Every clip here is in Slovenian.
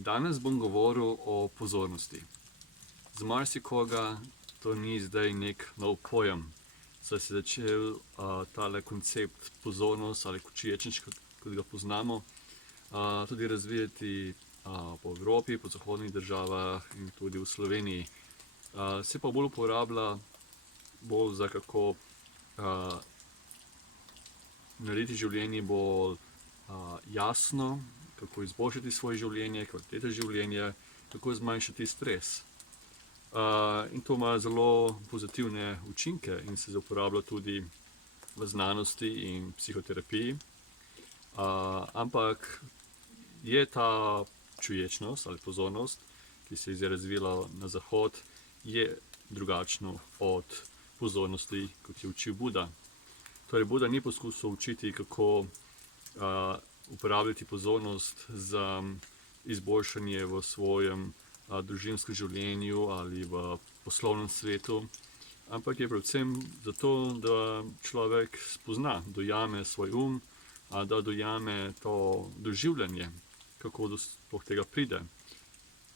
Danes bom govoril o pozornosti. Za marsikoga to ni zdaj nek nov pojem, saj se je začel tale koncept pozornost ali kočiječnič, kot ga poznamo, tudi razvijati po Evropi, po zahodnih državah in tudi v Sloveniji. Se pa bolj uporablja bolj za kako narediti življenje bolj jasno, kako izboljšati svoje življenje, kvalitete življenja, kako zmanjšati stres. In to ima zelo pozitivne učinke in se uporablja tudi v znanosti in psihoterapiji. Ampak je ta čuječnost ali pozornost, ki se je razvila na zahod, je drugačno od pozornosti, kot je učil Buda. Torej, Buda ni poskusil učiti, kako uporabljati pozornost za izboljšanje v svojem družinskem življenju ali v poslovnem svetu, ampak je predvsem zato, da človek spozna, dojame svoj da dojame to doživljanje, kako do tega pride.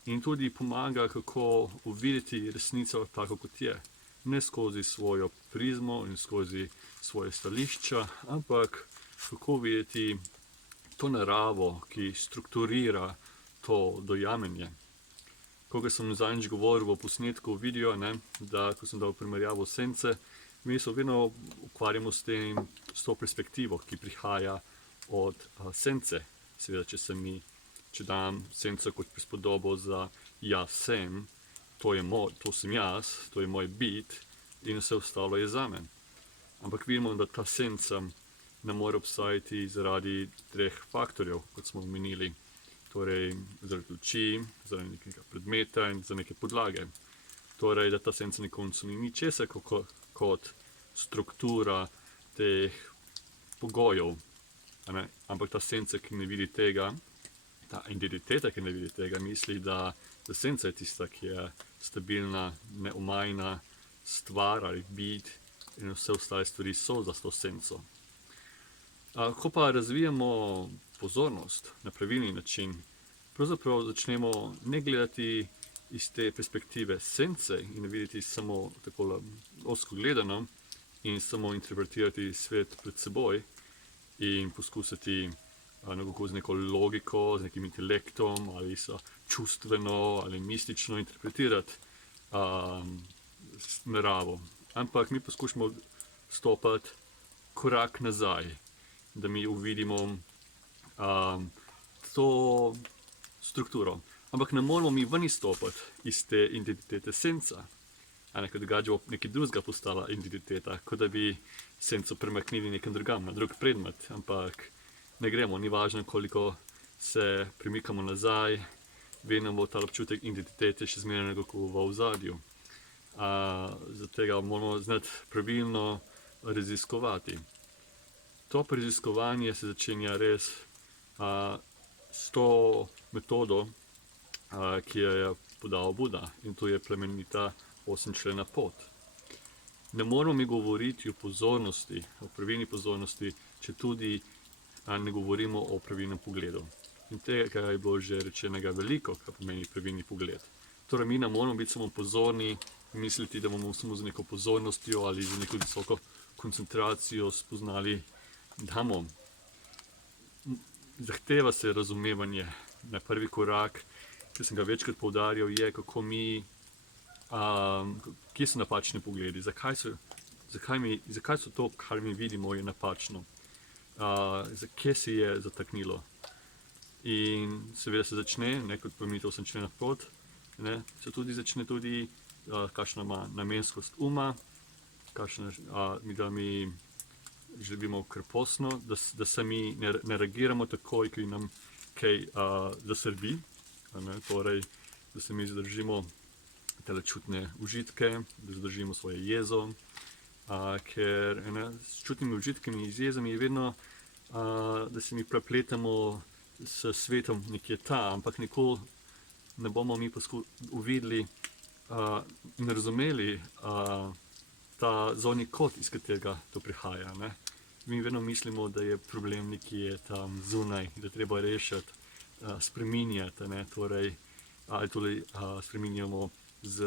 In tudi pomaga, kako uvideti resnico tako, kot je. Ne skozi svojo prizmo in skozi svoje stališča, ampak kako videti to naravo, ki strukturira to dojamenje. Ko sem zadnjič govoril v posnetku video, da ko sem dal primerjavo sence, mi se vedno ukvarjamo s to perspektivo, ki prihaja od sence. Seveda, če dam senco kot prispodobo za jaz sem, to sem jaz, to je moj bit in vse ostalo je zame. Ampak vidimo, da ta senca ne more obstajati zaradi 3 faktorjev, kot smo omenili. Torej, zaradi luči, zaradi nekega predmeta in za neke podlage. Torej, da ta senca na koncu ni ničesar kot struktura teh pogojev. Ampak ta senca, ki ne vidi tega, ta identiteta, ki ne vidi tega, misli, da senca je tista, ki je stabilna, neomajna stvar ali bit in vse ostale stvari so za to senco. Ko pa razvijamo pozornost na pravilni način, pravzaprav začnemo ne gledati iz te perspektive sence in videti samo tako ozko gledano in samo interpretirati svet pred seboj in poskusiti z neko logiko, z nekim intelektom ali čustveno ali mistično interpretirati naravo. Ampak mi poskušamo stopati korak nazaj, da mi uvidimo to strukturo. Ampak ne moramo mi ven izstopati iz te identitete senca. Kot da bo nekaj drugega postala identiteta, kot da bi senco premaknili nekam drugam, na drug predmet. Ampak ne gremo, ni važno, koliko se premikamo nazaj, vedno bo ta občutek identitete še zmeraj nekako v ozadju. Zato moramo znati pravilno raziskovati. To raziskovanje se začenja res s to metodo, ki jo je podal Buda, in to je plemenita 8-člena pot. Ne moramo mi govoriti o pozornosti, o pravilni pozornosti, če tudi ne govorimo o pravilnem pogledu. In tega je bilo že rečenega veliko, kar pomeni pravilni pogled. Torej, mi ne moramo biti samo pozorni, misliti, da bomo samo z neko pozornostjo ali z neko visoko koncentracijo spoznali damo. Zahteva se razumevanje. Na prvi korak, ki sem ga večkrat poudarjal, je, kako mi, kje so napačni pogledi, zakaj so to, kar mi vidimo, je napačno, kje se je zataknilo. In seveda se začne, kot plemenita 8-člena pot, se tudi začne tudi, kakšna ima namenskost da mi živimo krposno, da se mi ne reagiramo takoj, ko nam kaj zasrbi. Torej, da se mi zadržimo tele čutne užitke, da zadržimo svoje jezo, ker s čutnimi užitkami in jezami je vedno, da se mi prepletamo s svetom nekje ampak nikoli ne bomo mi uvideli in razumeli ta zorni kot, iz katerega to prihaja. Mi vedno mislimo, da je problem nekje tam zunaj, da treba rešiti spreminjati, ne? Torej, ali spreminjamo z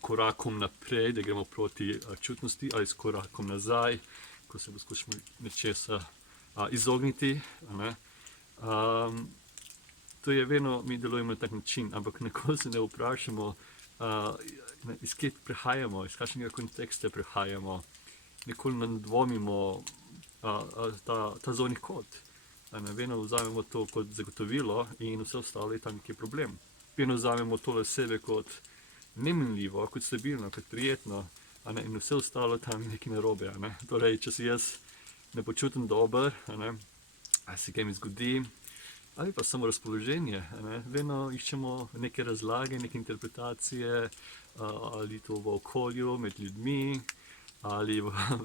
korakom naprej, da gremo proti čutnosti, ali s korakom nazaj, ko se poskušamo nečesa izogniti. Ne? To je vedno, mi delujemo na tak način, ampak nikoli se ne vprašamo, iz kje prihajamo, iz kakšnega konteksta prihajamo. Nikoli ne dvomimo ta zorni kot. Vedno vzamemo to kot zagotovilo in vse ostalo je tam nekaj problem. Vedno vzamemo tole sebe kot neminljivo, kot stabilno, kot prijetno, in vse ostalo tam je nekaj narobe. Torej, če se jaz ne počutim dober, ali se kaj mi zgodi, ali pa samo razpoloženje, vedno iščemo neke razlage, neke interpretacije, ali to v okolju, med ljudmi, ali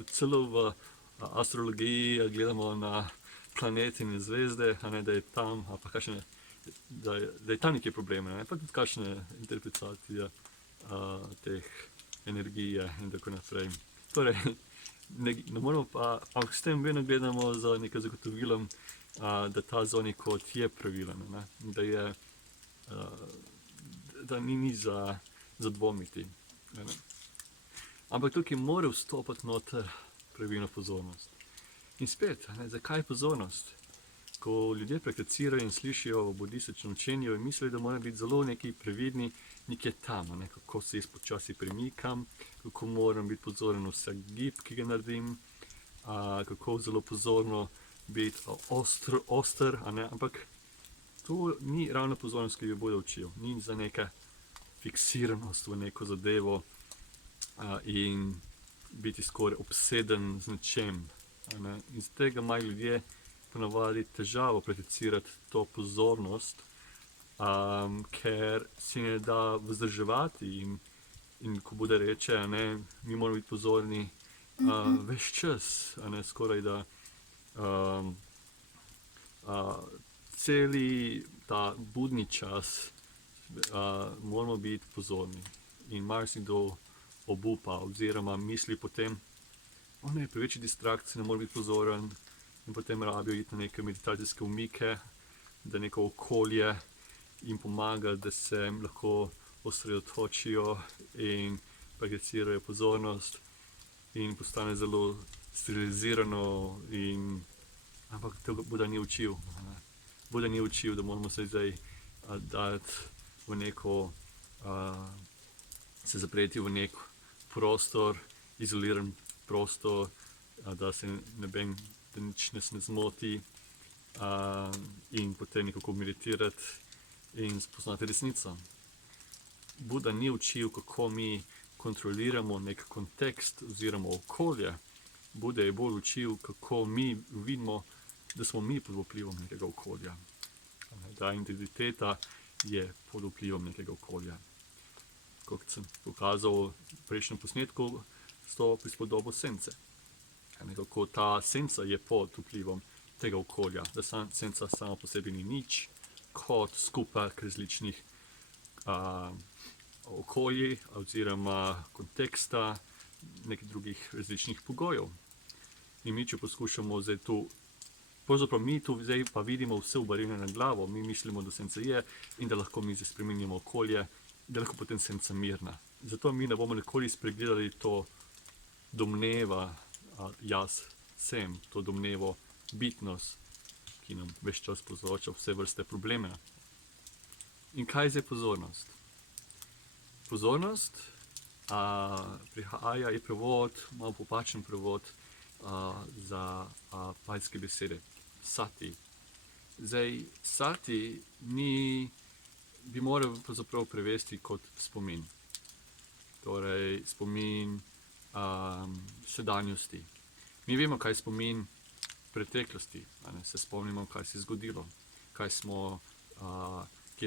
celo v astrologiji, gledamo na planete in zvezde, da je tam, ali pa kakšne, da je tam nekaj probleme, pa tudi kakšne interpretacije teh energije in tako naprej. Torej, ne moramo pa, ampak s tem vedno gledamo za nekaj zagotovilom, da ta zorni kot je pravilen, da ni za dvomiti. Ampak tukaj mora vstopati noter pravilna pozornost. In spet, zakaj pozornost? Ko ljudje prakticirajo in slišijo o budističnem učenju, mislijo, da morajo biti zelo neki previdni, nekje tam, kako se jaz počasi premikam, kako moram biti pozoren na vsak gib, ki ga naredim, kako zelo pozorno biti oster, ampak to ni ravno pozornost, ki jo bodo učil. Ni za neka fiksiranost v neko zadevo in biti skoraj obseden z nečem. In z tega imajo ljudje ponavadi težavo prakticirati to pozornost, ker si ne da vzdrževati in ko Buda reče, mi moramo biti pozorni ves čas, skoraj da celi ta budni čas moramo biti pozorni. In marsikdo obupa oziroma misli potem, pri večji distrakciji ne more biti pozoren in potem rabijo iti na neke meditacijske umike, da neko okolje jim pomaga, da se lahko osredotočijo in prakticirajo pozornost in postane zelo sterilizirano, ampak tega Buda ni učil. Buda ni učil, da moramo se zdaj dati v neko, se zapreti v nek prostor, izoliran prostor, da se da nič nas ne zmoti, in potem nekako meditirati in spoznati resnico. Buda ni učil, kako mi kontroliramo nek kontekst oziroma okolje. Buda je bolj učil, kako mi vidimo, da smo mi pod vplivom nekega okolja. Da identiteta je pod vplivom nekega okolja. Kot sem pokazal v prejšnjem posnetku, s to prispodobo sence. Kako ta senca je pod vplivom tega okolja, da senca sama po sebi ni nič, kot skupek različnih okolij oziroma konteksta, nekih drugih različnih pogojev. In mi, če poskušamo zdaj tu, pravzaprav mi tu zdaj pa vidimo vse obarvane na glavo, mi mislimo, da senca je in da lahko mi zdaj spremenimo okolje, da lahko potem senca mirna. Zato mi ne bomo nikoli spregledali to domneva jaz sem, to domnevo bitnost, ki nam ves čas povzroča vse vrste probleme. In kaj je zdaj pozornost? Pozornost prihaja, je prevod, malo popačen prevod za pajske besede. Sati. Zdaj, sati bi moral pravzaprav prevesti kot spomin. Torej, spomin sedanjosti. Mi vemo, kaj je spomin preteklosti. Se spomnimo, kaj se je zgodilo. Kje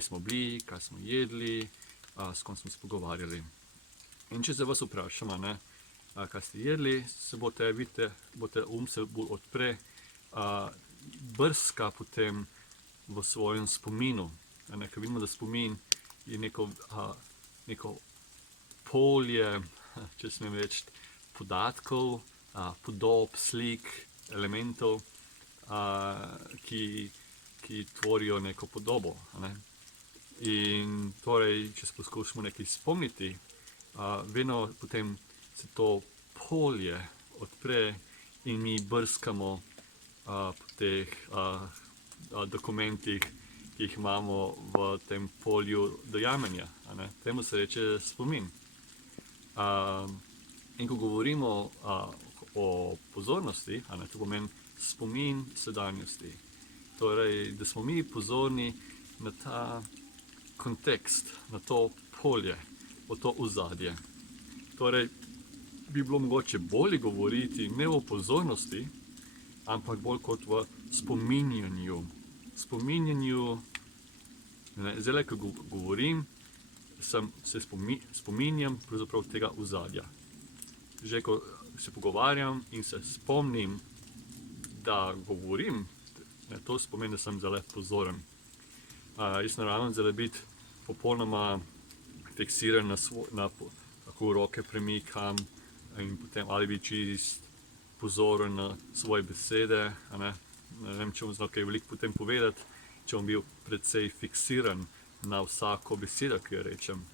smo bili, kaj smo jedli, s kom smo se pogovarjali. In če se vas vprašam, kaj ste jedli, boste se bolj odpre, brska potem v svojem spominu. Ker vidimo, da spomin je neko polje, če smem reči, podatkov, podob, slik, elementov, ki ki tvorijo neko podobo. Ne? In torej, če se poskusimo nekaj spomniti, vedno potem se to polje odpre in mi brskamo po teh dokumentih, ki jih imamo v tem polju dojamanja. Temu se reče spomin. In ko govorimo o pozornosti, to pomeni spomin sedanjosti. Torej, da smo mi pozorni na ta kontekst, na to polje, o to ozadje. Torej, bi bilo mogoče bolje govoriti ne o pozornosti, ampak bolj kot v spominjanju. Zdaj, ko govorim, se spominjam pravzaprav tega ozadja. Že ko se pogovarjam in se spomnim, da govorim, to pomeni, da sem zelo pozoren. Jaz naravno zelo biti popolnoma fiksiran na kako roke premikam in potem ali bi čist pozoren na svoje besede. Ne vem, če bom znal kaj veliko potem povedati, če bom bil precej fiksiran na vsako besedo, ki jo rečem.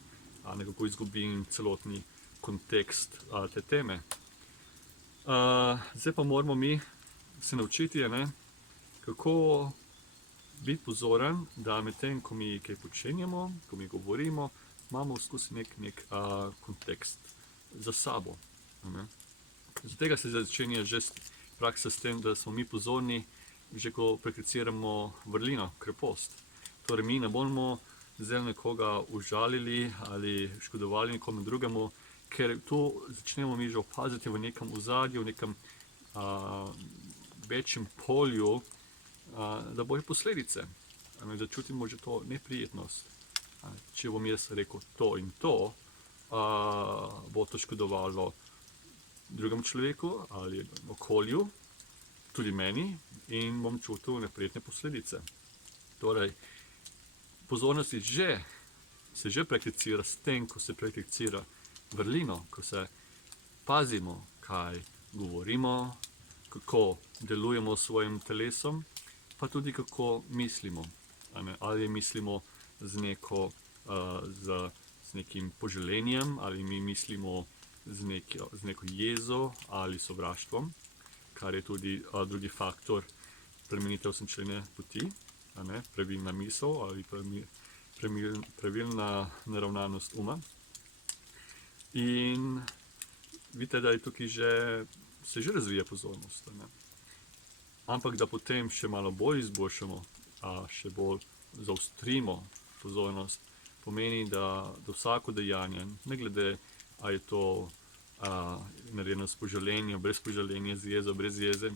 Nekako izgubim celotni kontekst te teme. Zdaj pa moramo mi se naučiti, kako biti pozoren, da med tem, ko mi kaj počenjamo, ko mi govorimo, imamo skozi nek kontekst za sabo. Zaradi tega se začenja že praksa s tem, da smo mi pozorni, že ko prakticiramo vrlino, krepost. Torej, mi ne bomo zdaj nekoga užalili ali škodovali nekomu drugemu, ker to začnemo mi že opaziti v nekem ozadju, v nekem večjem polju, da bojo posledice, da čutimo že to neprijetnost. Če bom jaz rekel to in to, bo to škodovalo drugemu človeku ali okolju, tudi meni, in bom čutil neprijetne posledice. Torej, pozornost se že prakticira s tem, ko se prakticira vrlino, ko se pazimo, kaj govorimo, kako delujemo s svojim telesom, pa tudi kako mislimo. Ali mislimo z nekim poželenjem, ali mi mislimo z neko jezo ali sovraštvom, kar je tudi drugi faktor plemenite osmišljene poti, pravilna misel ali pravilna naravnanost uma. In vidite, da je tukaj se že razvija pozornost. Ampak da potem še malo bolj izboljšamo, še bolj zaostrimo pozornost, pomeni, da vsako dejanje, ne glede, ali je to narejeno s poželenjem, brez poželenja, z jezo, brez jeze,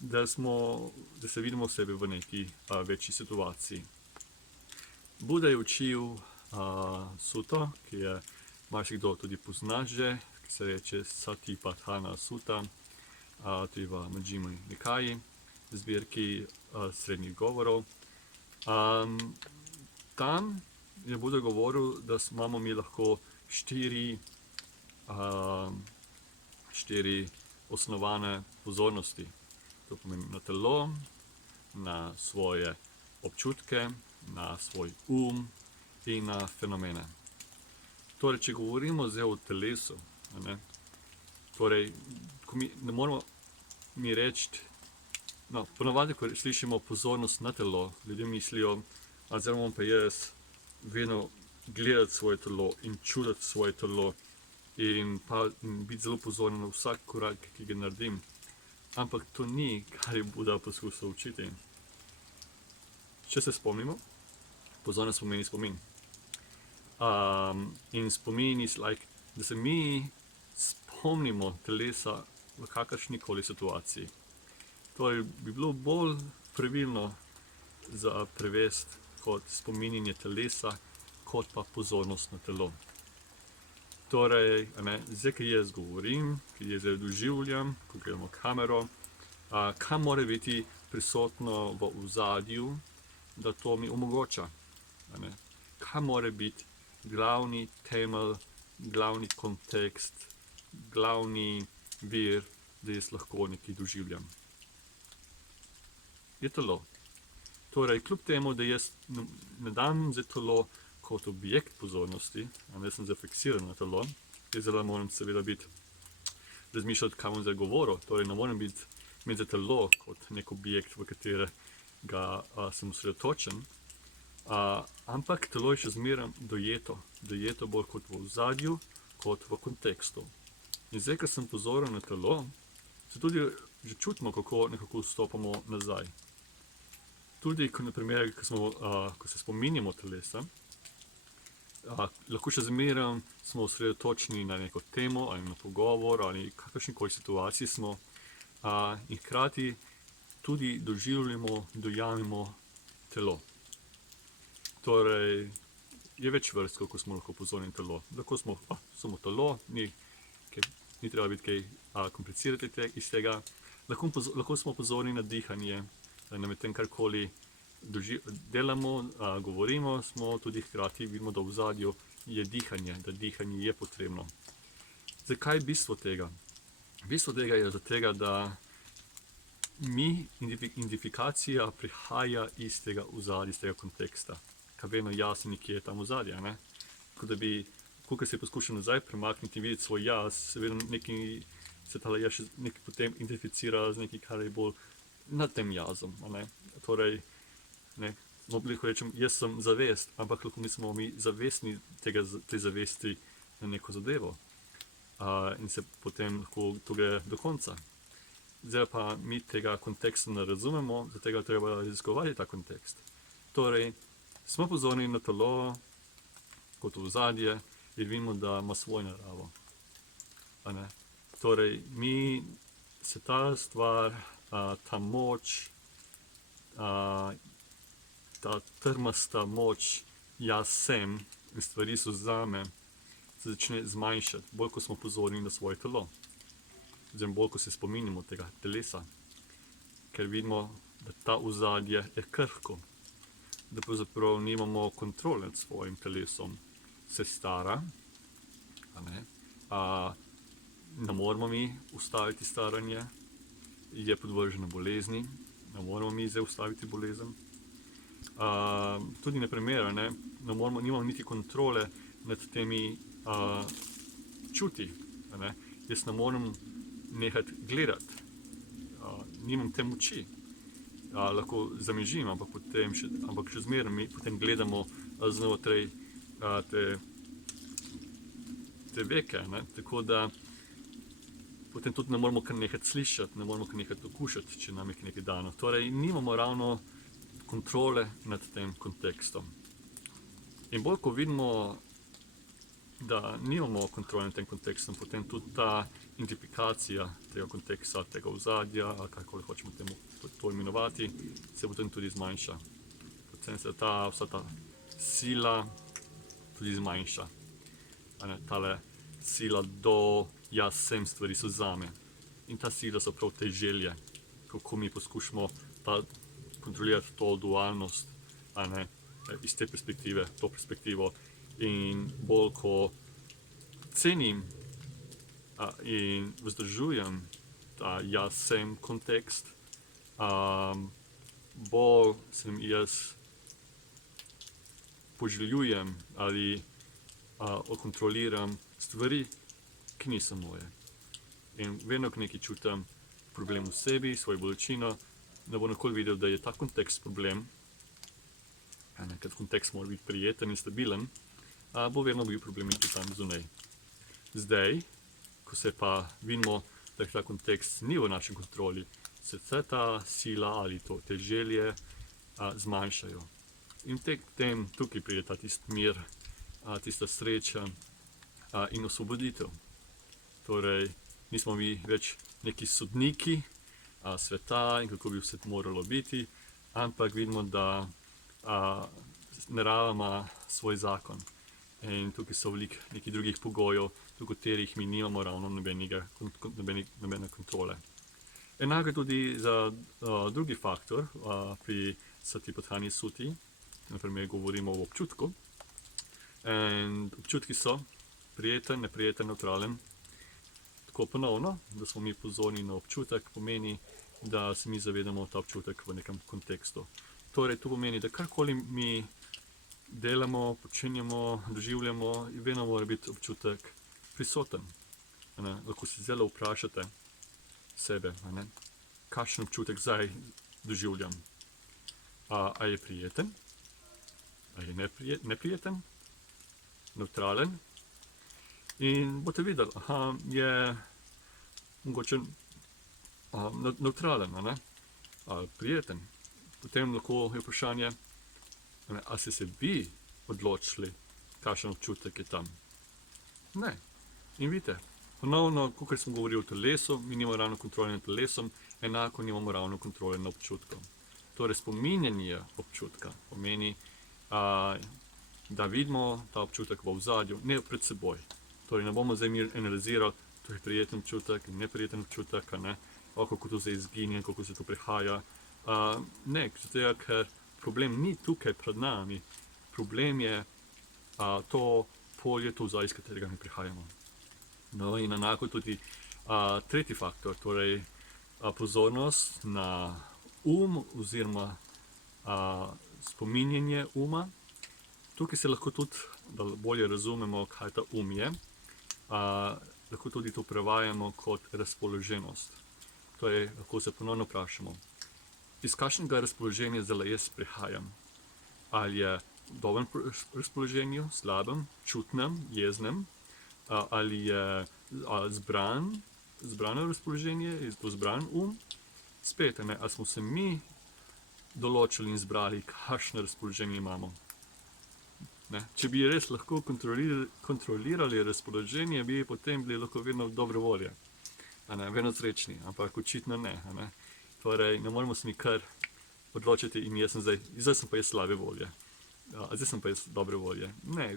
da se vidimo sebe v neki večji situaciji. Buda je učil suto, ki je marsikdo tudi pozna že, ki se reče Satipatthana Sutta, tudi v Madžjima Nikaji, zbirki srednjih govorov. Tam je Buda govoril, da imamo mi lahko štiri osnovane pozornosti. To pomeni na telo, na svoje občutke, na svoj in na fenomene. Torej, če govorimo zdaj o telesu, torej, ne moramo mi reči, ponavadi, ko slišimo pozornost na telo, ljudje mislijo, zdaj moram pa jaz vedno gledati svoje telo in čutiti svoje telo in biti zelo pozoren na vsak korak, ki ga naredim. Ampak to ni, kar je Buda poskusil učiti. Če se spomnimo, pozornost pomeni spomin. In spomin je da se mi spomnimo telesa v kakršnikoli situaciji. Torej, bi bilo bolj pravilno za prevesti kot spominjanje telesa, kot pa pozornost na telo. Torej, zdaj, ki jaz govorim, ki jaz zdaj doživljam, ko gledamo kamero, kam mora biti prisotno v ozadju, da to mi omogoča. Kam mora biti glavni temelj, glavni kontekst, glavni vir, da jaz lahko nekaj doživljam. Je telo. Torej, kljub temu, da jaz ne dam za telo kot objekt pozornosti, ne sem zafiksiran na telo, jaz zelo moram seveda razmišljati, kaj bom zdaj govoril. Torej, ne morem imeti za telo kot nek objekt, v katerega sem osredotočen, ampak telo je še zmeraj dojeto bolj kot v ozadju, kot v kontekstu. In zdaj, ko sem pozoren na telo, se tudi že čutimo, kako nekako vstopamo nazaj. Tudi, naprimer, ko se spominjamo telesa, lahko še zmeraj smo osredotočeni na neko temo ali na pogovor ali kakršnikoli situaciji smo, in hkrati tudi doživljamo, dojamemo telo. Torej, je več vrst, kako smo lahko pozorni na telo. Lahko smo samo telo, ni treba biti kaj komplicirati iz tega. Lahko smo pozorni na dihanje, da na tem karkoli delamo, govorimo, smo tudi hkrati vidimo, da v ozadju je dihanje, da dihanje je potrebno. Zakaj je bistvo tega? Bistvo tega je zato, da identifikacija prihaja iz tega ozadja, iz tega konteksta. Kaj vedno jasno nekje je tam ozadje, ne? Tako da bi, koliko se poskušal nazaj premakniti in videti svoj jaz, seveda se tale jaz še nekaj potem identificira z nekaj, kar je bolj nad tem jazom, ne? Torej, ne, lahko rečem, jaz sem zavest, ampak lahko nismo mi zavestni te zavesti na neko zadevo. In se potem lahko to gre do konca. Zdaj pa mi tega konteksta ne razumemo, zato treba raziskovati ta kontekst. Torej, smo pozorni na telo kot ozadje in vidimo, da ima svojo naravo. Torej, mi se ta stvar, ta moč, ta trmasta moč, jaz sem in stvari so zame, se začne zmanjšati, bolj ko smo pozorni na svoje telo. Oziroma bolj ko se spominjamo tega telesa. Ker vidimo, da ta ozadje je krhko, da pravzaprav nimamo kontrole nad svojim telesom. Se stara, ne moramo mi ustaviti staranje, je podvrženo bolezni, ne moramo mi zdaj ustaviti bolezen. Tudi na primer, nimamo niti kontrole nad temi čuti. Jaz ne morem nehati gledati, nimam te moči. Lahko zamižim, ampak še zmeraj mi potem gledamo znotraj te veke, tako da potem tudi ne moremo kar nehati slišati, ne moremo kar nehati okušati, če nam je nekaj dano. Torej, nimamo ravno kontrole nad tem kontekstom. In bolj ko vidimo, da nimamo kontrole nad tem kontekstom, potem tudi ta identifikacija tega konteksta, tega ozadja, ali kakoli hočemo to imenovati, se potem tudi zmanjša. Potem se vsa ta sila tudi zmanjša. Tale sila do jaz sem, stvari so zame. In ta sila so prav te želje, kako mi poskušamo kontrolirati to dualnost, iz te perspektive, to perspektivo. In bolj ko cenim in vzdržujem ta jaz sem kontekst, bolj sem jaz poželjujem ali okontroliram stvari, ki niso moje. In vedno, ko nekaj čutim problem v sebi, svojo bolečino, ne bo nikoli videl, da je ta kontekst problem, ker kontekst mora biti prijeten in stabilen, bo vedno bil problem tudi tam zunaj. Zdaj, ko se pa vidimo, da ta kontekst ni v naši kontroli, se ta sila ali te želje zmanjšajo. In tukaj pride ta tisti mir, tista sreča in osvoboditev. Torej, nismo mi več neki sodniki sveta in kako bi vse moralo biti, ampak vidimo, da narava ima svoj zakon. In tukaj so veliko nekih drugih pogojev, do katerih mi nimamo ravno nobene kontrole. Enako je tudi za drugi faktor pri Satipatthani Suti, naprimer govorimo o občutku. In občutki so prijeten, neprijeten, nevtralen. Tako ponovno, da smo mi pozorni na občutek, pomeni, da se mi zavedamo ta občutek v nekem kontekstu. Torej, to pomeni, da karkoli mi delamo, počenjamo, doživljamo, vedno mora biti občutek prisoten. Lahko si zelo vprašate sebe, kakšen občutek zdaj doživljam. A je prijeten? A je neprijeten? Nevtralen? In boste videli, je mogoče nevtralen, ali prijeten. Potem lahko je vprašanje, a ste se vi odločili, kakšen občutek je tam? Ne. In vidite, ponovno, kot sem govoril o telesu, mi nimamo ravno kontrole nad telesom, enako nimamo ravno kontrole nad občutkom. Torej, spominjanje občutka pomeni, da vidimo ta občutek v ozadju, ne pred seboj. Torej, ne bomo zdaj analizirali, to je prijeten občutek, neprijeten občutek, kako to zdaj izginja, kako se to prehaja. Ne, zato ker problem ni tukaj pred nami, problem je to polje, to ozadje, iz katerega mi prihajamo. No in enako tudi tretji faktor, torej pozornost na oziroma spominjanje uma. Tukaj se lahko tudi, da bolje razumemo, kaj ta je, lahko tudi to prevajamo kot razpoloženost. Torej, lahko se ponovno vprašamo, iz kakšnega razpoloženja zdaj jaz prihajam? Ali je v dobrem razpoloženju, slabem, čutnem, jeznem, ali je zbrano razpoloženje, je to zbran Spet, ali smo se mi določili in zbrali, kakšno razpoloženje imamo. Če bi res lahko kontrolirali razpoloženje, bi potem bili lahko vedno dobre volje, vedno srečni, ampak očitno ne. Torej, ne moremo se mi kar odločiti in zdaj sem pa jaz slabe volje, zdaj sem pa jaz dobre volje. Ne,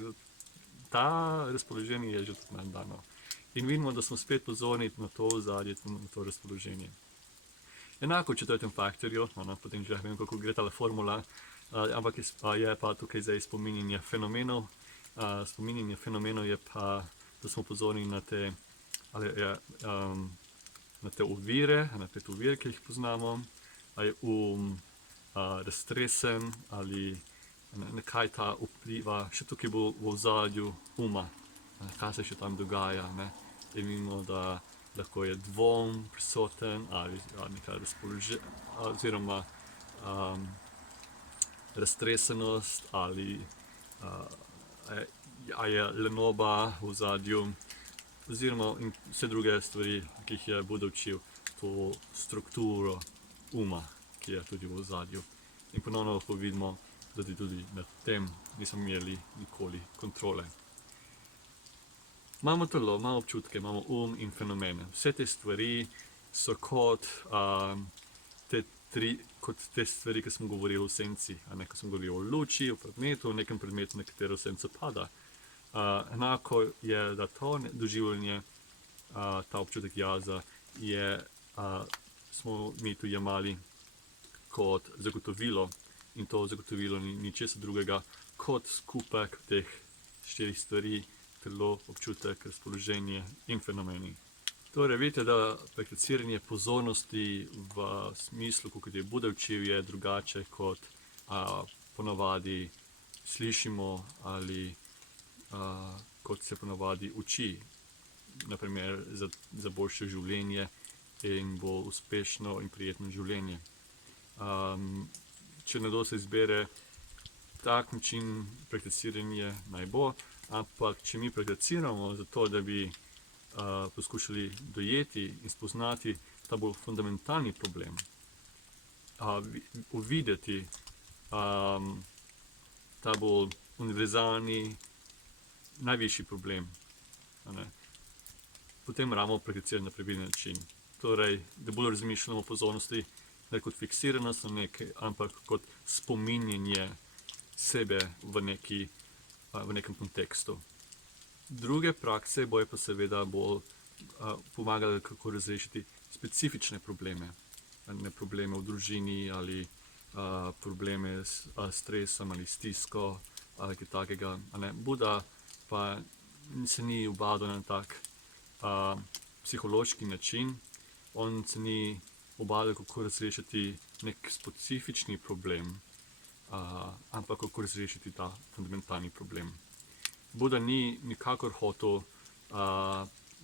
ta razpoloženje je že tako dano. In vidimo, da smo spet pozorni na to ozadje, na to razpoloženje. Enako v četrtem faktorju, potem že vem, kako gre ta formula, ampak je pa tukaj zdaj spominjanje fenomenov. Spominjanje fenomenov je pa, da smo pozorni na te ovire, na te ovire, ki jih poznamo, ali je raztresen, ali na kaj ta vpliva, še tukaj bo v ozadju uma, kaj se še tam dogaja. In vidimo, da lahko je dvom prisoten, ali neka oziroma raztresenost, ali je lenoba v ozadju, oziroma vse druge stvari, ki jih je Buda učil, to strukturo uma, ki je tudi v ozadju. In ponovno lahko vidimo, da tudi nad tem nismo imeli nikoli kontrole. Imamo telo, imamo občutke, imamo in fenomene. Vse te stvari so kot te stvari, ki smo govorili o senci. Ko smo govorili o luči, o predmetu, o nekem predmetu, na katero senca pada. Enako je, da to doživljanje, ta občutek jaza, smo mi tu jemali kot zagotovilo. In to zagotovilo ni ničesar drugega kot skupek teh 4 stvari, telo, občutek, razpoloženje in fenomeni. Torej, vidite, da prakticiranje pozornosti v smislu, kot je Buda učil, je drugače kot ponavadi slišimo ali kot se ponavadi uči, naprimer za boljše življenje in bolj uspešno in prijetno življenje. Če nekdo se izbere tak način prakticiranja, naj bo, ampak če mi prakticiramo zato, da bi poskušali dojeti in spoznati ta bolj fundamentalni problem, uvideti ta bolj univerzalni, najvišji problem, potem moramo prakticirati na pravilen način. Torej, da bolj razmišljamo o pozornosti, ne kot fiksiranost na nekaj, ampak kot spominjanje sebe v nekem kontekstu. Druge prakse bojo pa seveda bolj pomagale, kako razrešiti specifične probleme. Ne probleme v družini ali probleme s stresom ali stisko ali kaj takega. Buda pa se ni ubadal na tak psihološki način. On se ni ubadal, kako razrešiti nek specifični problem, ampak kako razrešiti ta fundamentalni problem. Buda ni nikakor hotel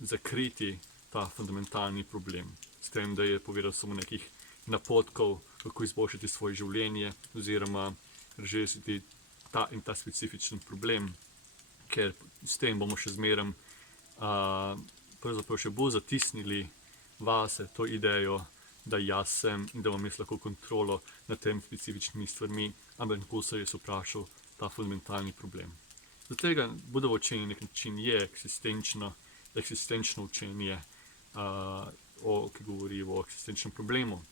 zakriti ta fundamentalni problem, s tem, da je povedal samo nekih napotkov, kako izboljšati svoje življenje oziroma razrešiti ta in ta specifičen problem, ker s tem bomo še zmeraj pravzaprav še bolj zatisnili vase to idejo, da jaz sem in da imam jaz lahko kontrolo nad tem specifičnimi stvarmi, ampak nikoli se res vprašal ta fundamentalni problem. Zato tega Budovo učenje na nek način je eksistenčno učenje, ki govori o eksistenčnem problemu,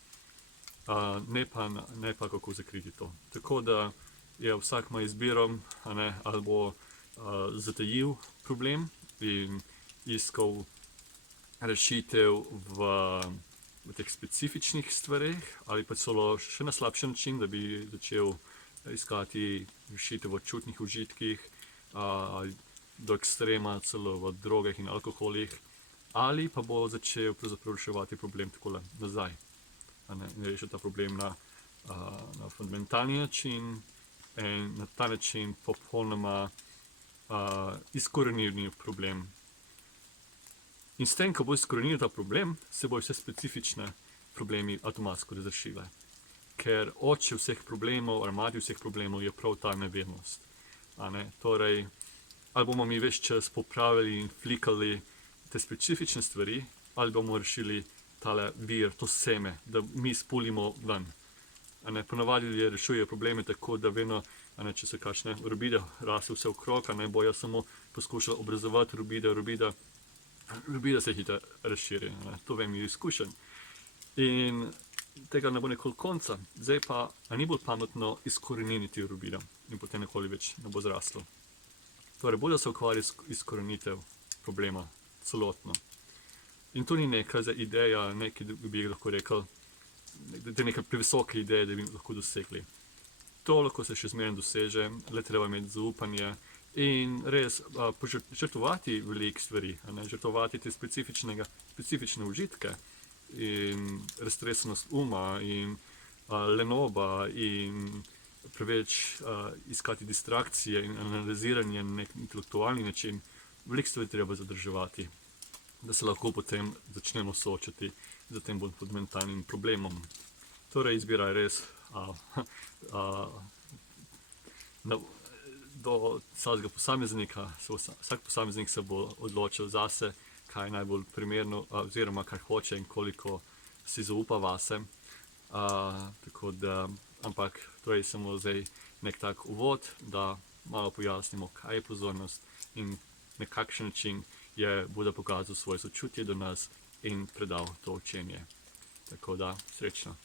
ne pa kako zakriti to. Tako da je vsak ima izbiro, ali bo zatajil problem in iskal rešitev v teh specifičnih stvareh, ali pa celo še na slabši način, da bi začel iskati rešitev v čutnih užitkih, do ekstrema celo v drogah in alkoholih, ali pa bo začel pravzaprav reševati problem takole nazaj. In rešiti ta problem na fundamentalni način in na ta način popolnoma izkoreninil problem. In s tem, ko bo izkoreninil ta problem, se bo vse specifične problemi avtomatsko razrešile. Ker oče vseh problemov, ali mati vseh problemov je prav ta nevednost. Torej, ali bomo mi ves čas popravili in flikali te specifične stvari, ali bomo rešili tale vir, to seme, da mi spulimo ven. Ponavadi ljudje rešujejo probleme tako, da vedno, če se kakšne robide rase vse okrog, bojo samo poskušali obrazovati robida se hitro razširi. To vem iz izkušenj. In tega ne bo nikoli konca. Zdaj pa, ni bolj pametno izkoreniniti robida in potem nikoli več ne bo zraslo. Torej, Buda se ukvarja z izkorenitev problema celotno. In to ni neka ideja, ki bi lahko rekel, da je neka previsoka ideja, da bi lahko dosegli. To lahko se še zmeraj doseže, le treba imeti zaupanje in res žrtvovati veliko stvari, žrtvovati te specifične užitke in raztresenost uma in lenoba in preveč iskati distrakcije in analiziranje na nek intelektualni način. Veliko stvari treba zadrževati, da se lahko potem začnemo soočati z tem bolj fundamentalnim problemom. Torej, izbira je res do vsakega posameznika, vsak posameznik se bo odločil zase, kaj je najbolj primerno, oziroma kaj hoče in koliko si zaupa vase. Tako da, ampak to je samo zdaj nek tak uvod, da malo pojasnimo, kaj je pozornost in na kakšen način je Buda pokazal svoje sočutje do nas in predal to učenje. Tako da, srečno.